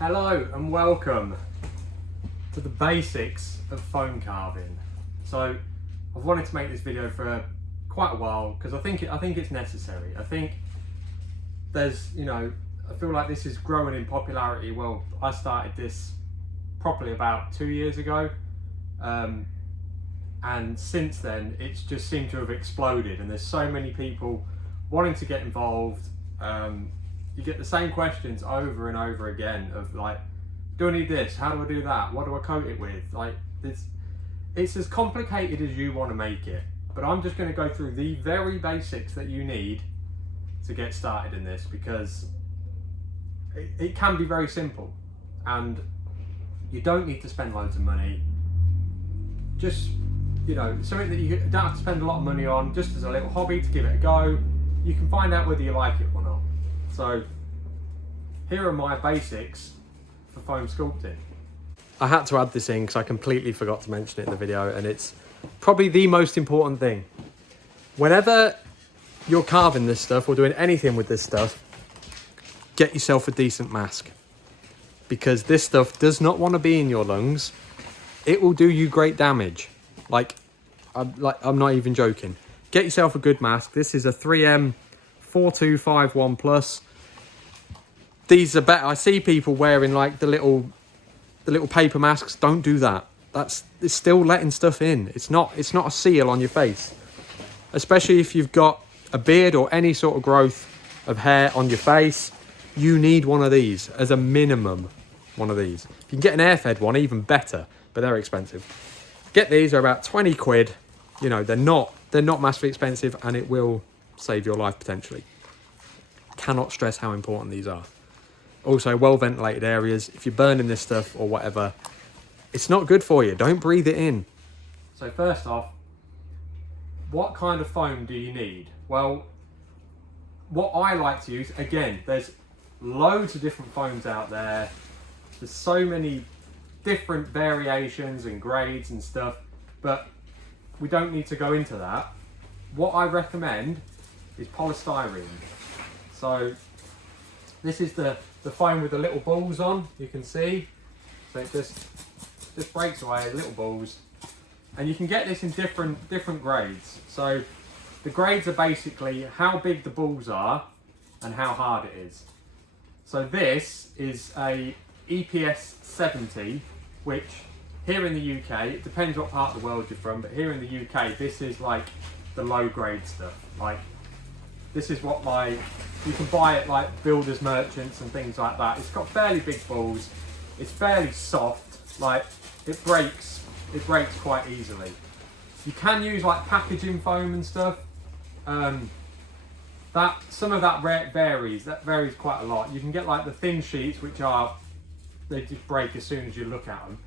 Hello and welcome to the basics of foam carving. So I've wanted to make this video for quite a while because I think it's necessary. I think there's, I feel like this is growing in popularity. Well, I started this properly about 2 years ago, and since then it's just seemed to have exploded, and there's so many people wanting to get involved. You get the same questions over and over again of like, do I need this? How do I do that? What do I coat it with? Like, it's as complicated as you want to make it, but I'm just going to go through the very basics that you need to get started in this, because it can be very simple and you don't need to spend loads of money. Just, something that you don't have to spend a lot of money on, just as a little hobby to give it a go. You can find out whether you like it or not. So here are my basics for foam sculpting. I had to add this in because I completely forgot to mention it in the video, and it's probably the most important thing. Whenever you're carving this stuff or doing anything with this stuff, get yourself a decent mask, because this stuff does not want to be in your lungs. It will do you great damage. I'm not even joking. Get yourself a good mask. This is a 3M 4251 Plus. These are better. I see people wearing like the little paper masks. Don't do that. It's still letting stuff in. It's not a seal on your face. Especially if you've got a beard or any sort of growth of hair on your face, you need one of these as a minimum. One of these. If you can get an air-fed one, even better, but they're expensive. Get these, are about 20 quid. They're not massively expensive, and it will save your life potentially. Cannot stress how important these are. Also, well ventilated areas. If you're burning this stuff or whatever, it's not good for you. Don't breathe it in. So first off, what kind of foam do you need? Well, what I like to use, again, there's loads of different foams out there. There's so many different variations and grades and stuff, but we don't need to go into that. What I recommend is polystyrene. So this is the foam with the little balls on, you can see. So it just breaks away, little balls. And you can get this in different grades. So the grades are basically how big the balls are and how hard it is. So this is a EPS 70, which here in the UK, it depends what part of the world you're from, but here in the UK, this is like the low grade stuff. Like, this is what you can buy at like builders merchants and things like that. It's got fairly big balls. It's fairly soft. Like, it breaks quite easily. You can use like packaging foam and stuff. Some of that varies. That varies quite a lot. You can get like the thin sheets, they just break as soon as you look at them.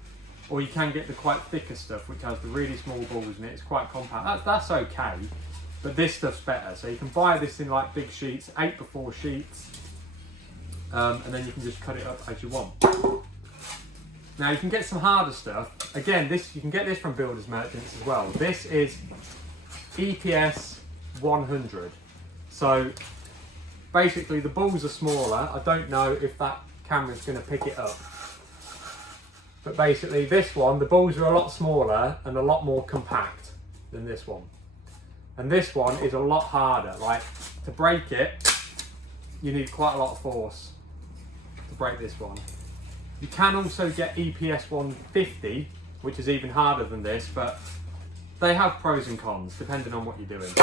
Or you can get the quite thicker stuff, which has the really small balls in it. It's quite compact. That's okay, but this stuff's better. So you can buy this in like big sheets, 8x4 sheets, and then you can just cut it up as you want. Now you can get some harder stuff. Again, you can get this from builders merchants as well. This is EPS 100. So basically the balls are smaller. I don't know if that camera's going to pick it up. But basically this one, the balls are a lot smaller and a lot more compact than this one. And this one is a lot harder. Like, to break it, you need quite a lot of force to break this one. You can also get EPS 150, which is even harder than this, but they have pros and cons depending on what you're doing.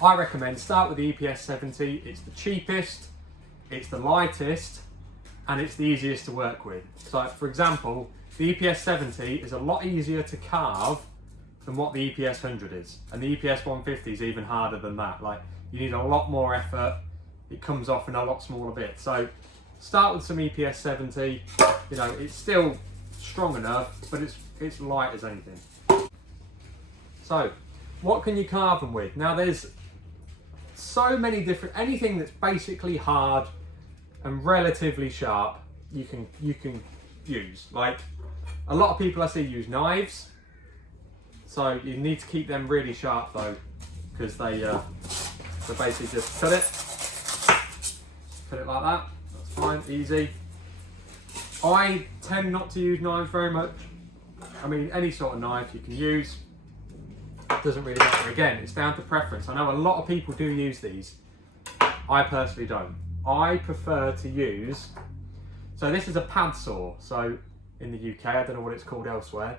I recommend start with the EPS 70. It's the cheapest, it's the lightest, and it's the easiest to work with. So for example, the EPS 70 is a lot easier to carve than what the EPS 100 is. And the EPS 150 is even harder than that. Like, you need a lot more effort. It comes off in a lot smaller bits. So start with some EPS 70. It's still strong enough, but it's light as anything. So what can you carve them with? Now there's so many different, anything that's basically hard and relatively sharp, you can use. Like, a lot of people I see use knives, so you need to keep them really sharp though, because they basically just cut it like that. That's fine, easy. I tend not to use knives very much. I mean, any sort of knife you can use, doesn't really matter. Again, it's down to preference. I know a lot of people do use these. I personally don't. I prefer to use, so this is a pad saw. So in the UK, I don't know what it's called elsewhere.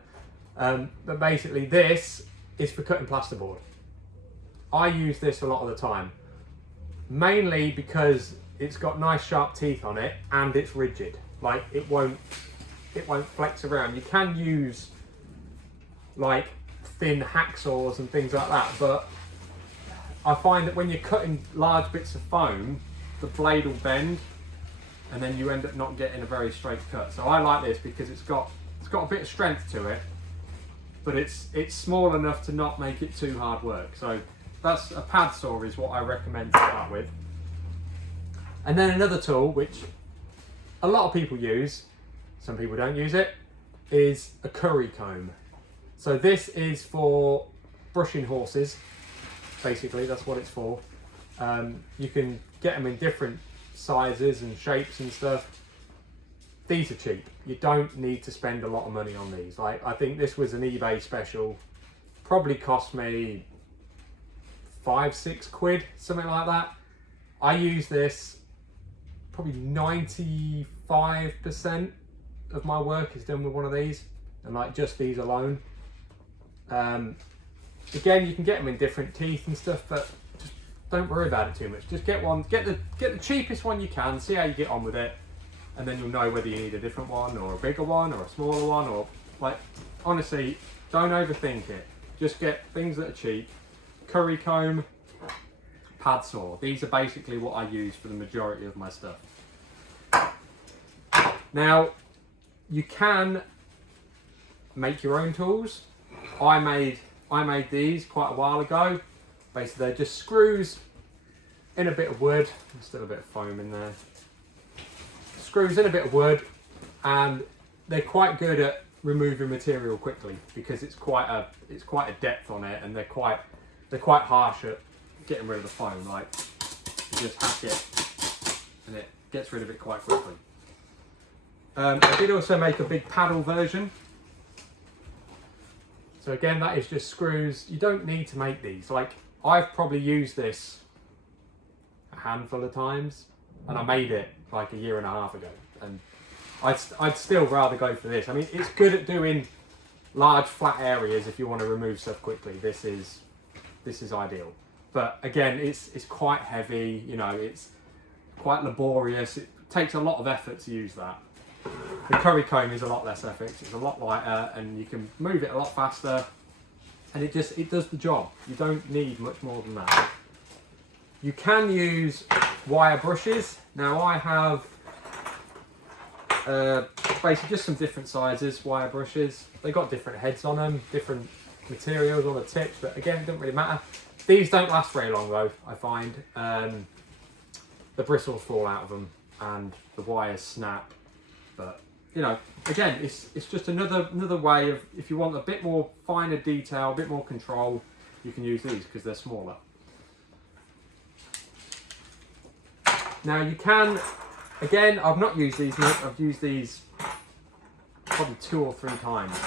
But basically this is for cutting plasterboard. I use this a lot of the time. Mainly because it's got nice sharp teeth on it and it's rigid. Like it won't flex around. You can use like thin hacksaws and things like that, but I find that when you're cutting large bits of foam, the blade will bend and then you end up not getting a very straight cut. So I like this because it's got a bit of strength to it, but it's small enough to not make it too hard work. So that's a pad saw is what I recommend to start with. And then another tool which a lot of people use, some people don't use it, is a curry comb. So this is for brushing horses, basically, that's what it's for. You can get them in different sizes and shapes and stuff. These are cheap. You don't need to spend a lot of money on these. Like, I think this was an eBay special, probably cost me 5-6 quid, something like that. I use this, probably 95% of my work is done with one of these, and like just these alone. Again, you can get them in different teeth and stuff, but just don't worry about it too much. Just get one, get the cheapest one you can, see how you get on with it, and then you'll know whether you need a different one or a bigger one or a smaller one, or like, honestly, don't overthink it. Just get things that are cheap. Curry comb, pad saw. These are basically what I use for the majority of my stuff. Now, you can make your own tools. I made these quite a while ago. Basically, they're just screws in a bit of wood. There's still a bit of foam in there. Screws in a bit of wood, and they're quite good at removing material quickly because it's quite a depth on it, and they're quite harsh at getting rid of the foam. Like, you just hack it, and it gets rid of it quite quickly. I did also make a big paddle version. So again, that is just screws. You don't need to make these. Like, I've probably used this a handful of times, and I made it like a year and a half ago. And I'd still rather go for this. I mean, it's good at doing large flat areas if you want to remove stuff quickly. This is ideal. But again, it's quite heavy. You know, it's quite laborious. It takes a lot of effort to use that. The curry comb is a lot less effort, it's a lot lighter, and you can move it a lot faster, and it does the job. You don't need much more than that. You can use wire brushes. Now I have basically just some different sizes wire brushes. They got different heads on them, different materials on the tips, but again, it doesn't really matter. These don't last very long though, I find. The bristles fall out of them and the wires snap. But you know, again, it's just another way of, if you want a bit more finer detail, a bit more control, you can use these because they're smaller. Now you can, again, I've not used these much. I've used these probably 2 or 3 times.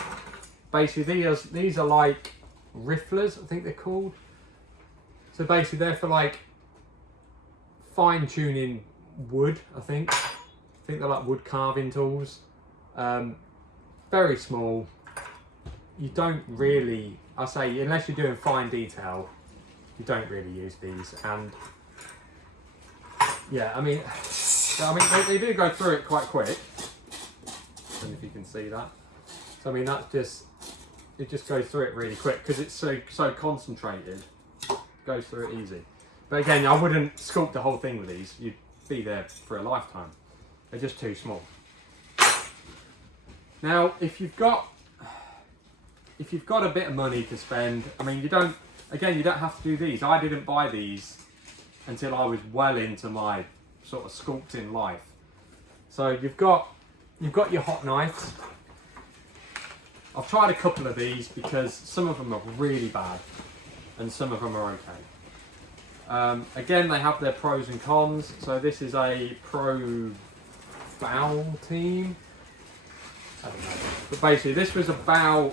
Basically, these are like rifflers, I think they're called. So basically, they're for like fine tuning wood, I think. I think they're like wood carving tools. Very small. You don't really, I say, unless you're doing fine detail, you don't really use these. And yeah, I mean they do go through it quite quick. I don't know if you can see that. So I mean, that's just, it just goes through it really quick because it's so concentrated. It goes through it easy. But again, I wouldn't sculpt the whole thing with these. You'd be there for a lifetime. They're just too small. Now, if you've got a bit of money to spend, I mean, you don't have to do these. I didn't buy these until I was well into my sort of sculpting life. So you've got your hot knives. I've tried a couple of these because some of them are really bad and some of them are okay. Again, they have their pros and cons. So this is a Pro Foul team. don't know. But basically this was about,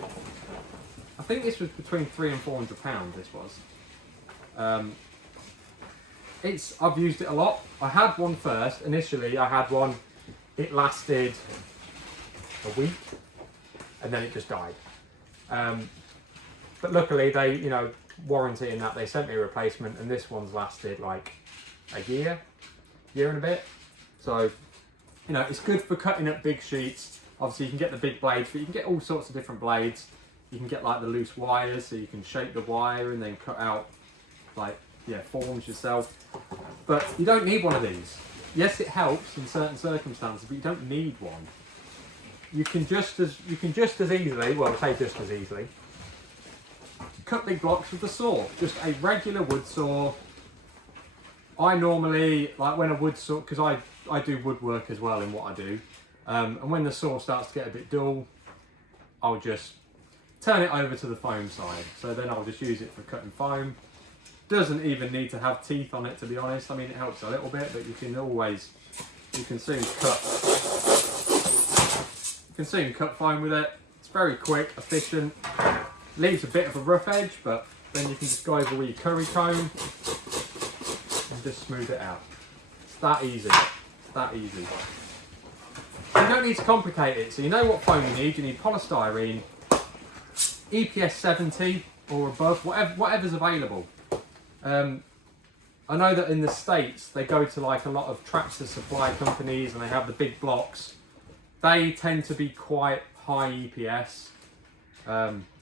I think this was between £300 and £400, this was. I've used it a lot. I had one first. Initially I had one, it lasted a week and then it just died. But luckily they, you know, warranty in that they sent me a replacement, and this one's lasted like a year and a bit. So, you know, it's good for cutting up big sheets. Obviously you can get the big blades, but you can get all sorts of different blades. You can get like the loose wires, so you can shape the wire and then cut out like, yeah, forms yourself. But you don't need one of these. Yes, it helps in certain circumstances, but you don't need one. You can just as easily, well, say just as easily, cut big blocks with a saw. Just a regular wood saw. I normally, like when a wood saw, because I do woodwork as well in what I do, and when the saw starts to get a bit dull, I'll just turn it over to the foam side. So then I'll just use it for cutting foam. Doesn't even need to have teeth on it, to be honest. I mean, it helps a little bit, but you can soon cut foam with it. It's very quick, efficient. Leaves a bit of a rough edge, but then you can just go over with your curry comb and just smooth it out. It's that easy. It's that easy. You don't need to complicate it. So you know what foam you need. You need polystyrene, EPS 70 or above, whatever's available. I know that in the States they go to like a lot of tractor supply companies and they have the big blocks. They tend to be quite high EPS,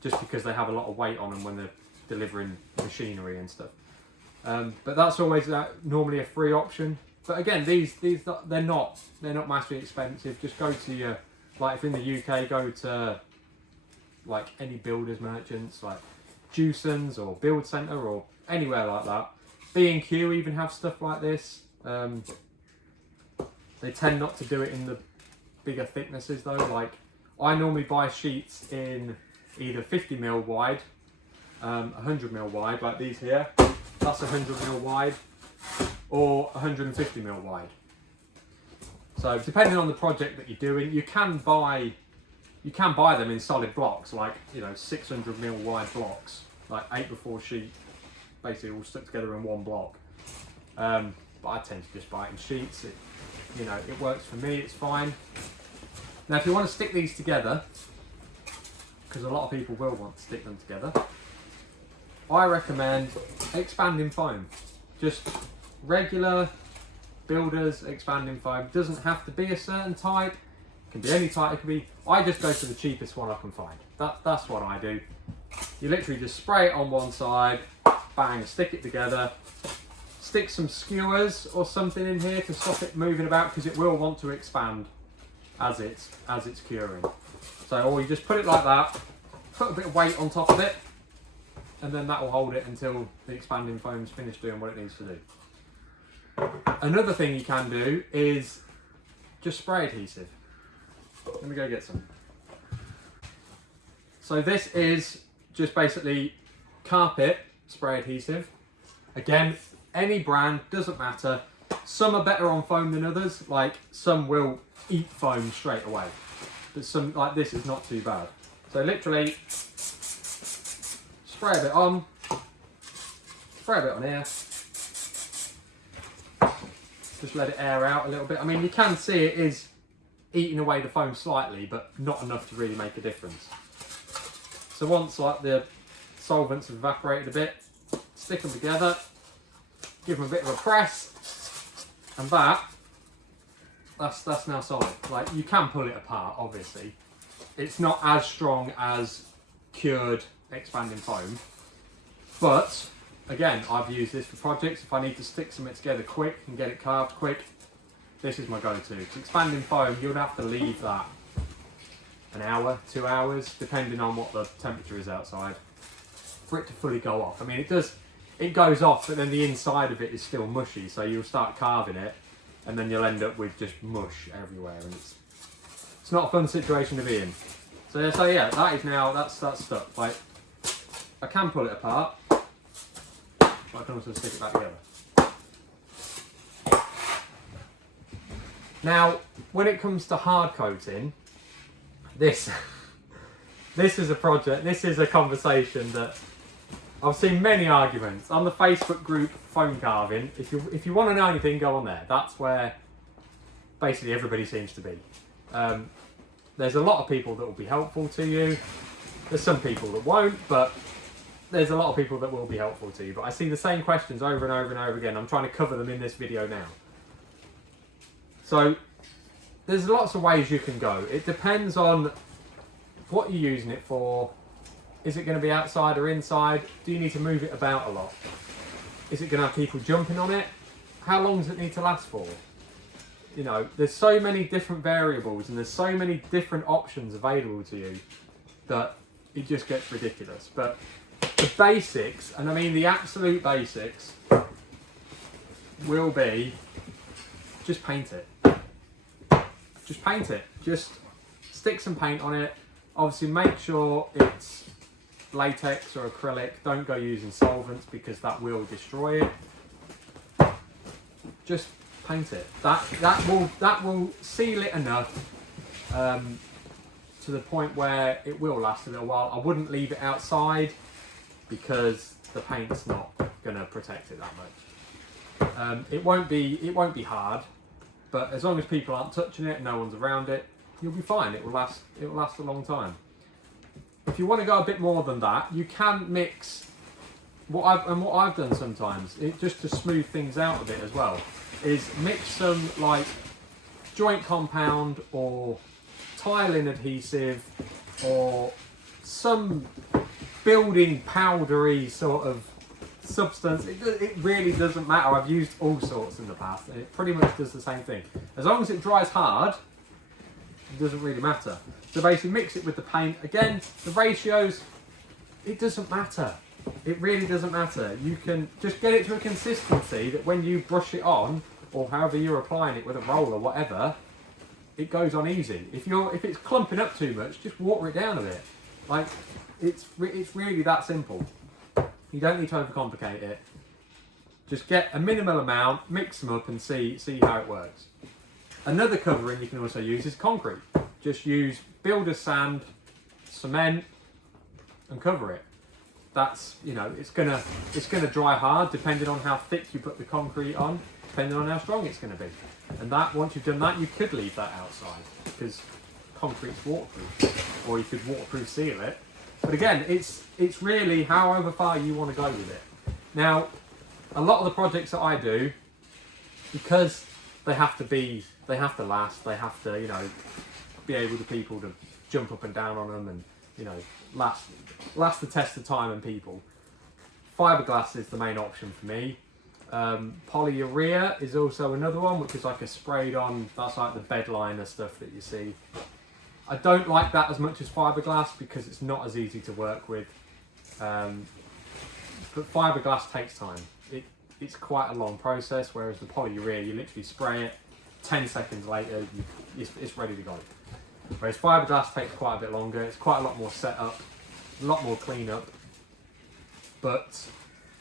just because they have a lot of weight on them when they're delivering machinery and stuff. But that's always normally a free option. But again, these they're not massively expensive. Just go to your, like if in the UK, go to like any builders merchants like Jewson's or Build Centre or anywhere like that. B&Q even have stuff like this. They tend not to do it in the bigger thicknesses though. Like I normally buy sheets in either 50mm wide, 100mm wide, like these here. That's 100mm wide, or 150mm wide. So depending on the project that you're doing, you can buy them in solid blocks, like 600mm wide blocks, like 8x4 sheet, basically all stuck together in one block. But I tend to just buy it in sheets. It works for me. It's fine. Now, if you want to stick these together, because a lot of people will want to stick them together, I recommend expanding foam. Just regular builders expanding foam. Doesn't have to be a certain type. It can be any type. It can be. I just go for the cheapest one I can find. That's what I do. You literally just spray it on one side, bang, stick it together. Stick some skewers or something in here to stop it moving about, because it will want to expand as it's curing. So, or you just put it like that, put a bit of weight on top of it, and then that will hold it until the expanding foam's finished doing what it needs to do. Another thing you can do is just spray adhesive. Let me go get some. So this is just basically carpet spray adhesive. Again, any brand, doesn't matter. Some are better on foam than others. Like some will eat foam straight away, but some, like this, is not too bad. So literally spray a bit on, spray a bit on here. Just let it air out a little bit. I mean, you can see it is eating away the foam slightly, but not enough to really make a difference. So once like the solvents have evaporated a bit, stick them together, give them a bit of a press, and that's now solid. Like, you can pull it apart, obviously. It's not as strong as cured expanding foam, but again, I've used this for projects. If I need to stick something together quick and get it carved quick, this is my go-to. Expanding foam, you'd have to leave that an hour, 2 hours, depending on what the temperature is outside, for it to fully go off. I mean, it goes off, but then the inside of it is still mushy, so you'll start carving it, and then you'll end up with just mush everywhere, and it's not a fun situation to be in. So yeah, that's stuck. Like, I can pull it apart, but I can also stick it back together. Now, when it comes to hard coating, this this is a project, this is a conversation that I've seen many arguments on the Facebook group Foam Carving. If you want to know anything, go on there. That's where basically everybody seems to be. There's a lot of people that will be helpful to you. There's some people that won't, but there's a lot of people that will be helpful to you. But I see the same questions over and over and over again. I'm trying to cover them in this video now. So there's lots of ways you can go. It depends on what you're using it for. Is it going to be outside or inside? Do you need to move it about a lot? Is it going to have people jumping on it? How long does it need to last for? You know, there's so many different variables and there's so many different options available to you that it just gets ridiculous. But the basics, and I mean the absolute basics, will be just paint it. Just paint it. Just stick some paint on it. Obviously make sure it's latex or acrylic. Don't go using solvents because that will destroy it. Just paint it. That will seal it enough to the point where it will last a little while. I wouldn't leave it outside because the paint's not going to protect it that much. It won't be hard, but as long as people aren't touching it and no one's around it, you'll be fine. It will last a long time. If you want to go a bit more than that, you can mix what I've done sometimes, just to smooth things out a bit as well, is mix some like joint compound or tiling adhesive or some building powdery sort of substance. It really doesn't matter. I've used all sorts in the past and it pretty much does the same thing. As long as it dries hard, it doesn't really matter. So basically mix it with the paint. Again, the ratios, it doesn't matter. It really doesn't matter. You can just get it to a consistency that when you brush it on, or however you're applying it with a roller or whatever, it goes on easy. If it's clumping up too much, just water it down a bit. Like, it's really that simple. You don't need to overcomplicate it. Just get a minimal amount, mix them up and see how it works. Another covering you can also use is concrete. Just use builder's sand, cement, and cover it. That's, you know, it's gonna dry hard depending on how thick you put the concrete on, depending on how strong it's gonna be. And that, once you've done that, you could leave that outside because concrete's waterproof, or you could waterproof seal it. But again, it's really however far you want to go with it. Now, a lot of the projects that I do, because they have to last, they have to, you know, be able to people to jump up and down on them and, you know, last the test of time and people. Fiberglass is the main option for me. Polyurea is also another one, which is like a sprayed on, that's like the bed liner stuff that you see. I don't like that as much as fiberglass because it's not as easy to work with. But fiberglass takes time. It's quite a long process, whereas the polyurea, you literally spray it, 10 seconds later, it's ready to go. Whereas fiberglass takes quite a bit longer. It's quite a lot more setup, a lot more cleanup. But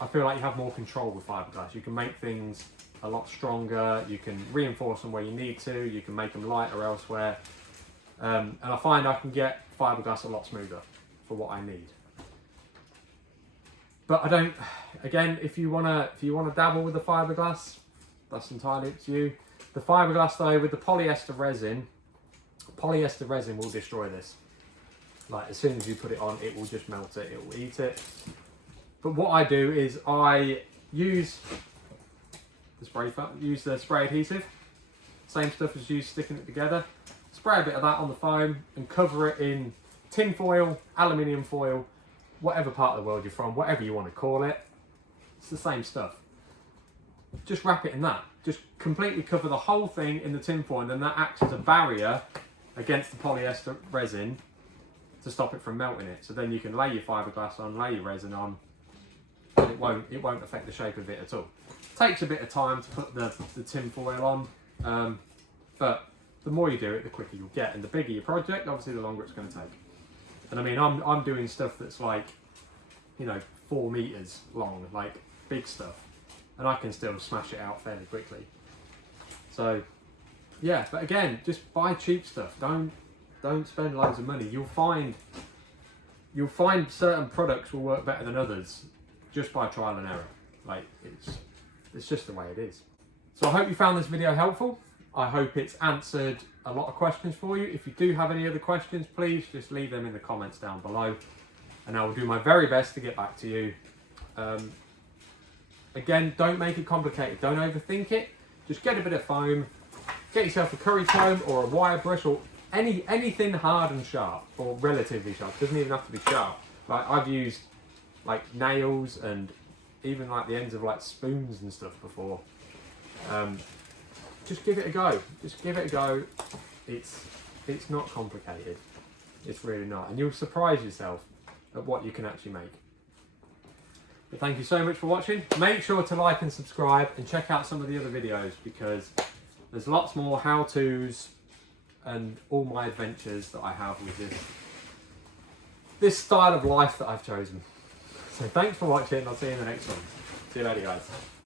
I feel like you have more control with fiberglass. You can make things a lot stronger. You can reinforce them where you need to. You can make them lighter elsewhere. And I find I can get fiberglass a lot smoother for what I need. But I don't. Again, if you wanna dabble with the fiberglass, that's entirely up to you. The fiberglass though, with the polyester resin will destroy this. Like, as soon as you put it on, it will just melt it. It will eat it. But what I do is I use the spray adhesive, same stuff as you sticking it together. Spray a bit of that on the foam and cover it in tin foil, aluminium foil, whatever part of the world you're from, whatever you want to call it. It's the same stuff. Just wrap it in that. Just completely cover the whole thing in the tin foil, and then that acts as a barrier against the polyester resin to stop it from melting it. So then you can lay your fiberglass on, lay your resin on, and it won't affect the shape of it at all. It takes a bit of time to put the tin foil on, but the more you do it, the quicker you'll get, and the bigger your project, obviously the longer it's going to take. And I mean, I'm doing stuff that's like, you know, 4 meters long, like big stuff, and I can still smash it out fairly quickly. So yeah, but again, just buy cheap stuff. Don't Don't spend loads of money. You'll find certain products will work better than others just by trial and error. Like it's just the way it is. So I hope you found this video helpful. I hope it's answered a lot of questions for you. If you do have any other questions, please just leave them in the comments down below, and I will do my very best to get back to you. Again, don't make it complicated. Don't overthink it. Just get a bit of foam, get yourself a curry comb or a wire brush or anything hard and sharp, or relatively sharp. Doesn't even have to be sharp. Like I've used like nails and even like the ends of like spoons and stuff before. Just give it a go. Just give it a go. It's not complicated. It's really not, and you'll surprise yourself at what you can actually make. But thank you so much for watching. Make sure to like and subscribe and check out some of the other videos, because there's lots more how-tos and all my adventures that I have with this style of life that I've chosen. So thanks for watching. I'll see you in the next one. See you later, guys.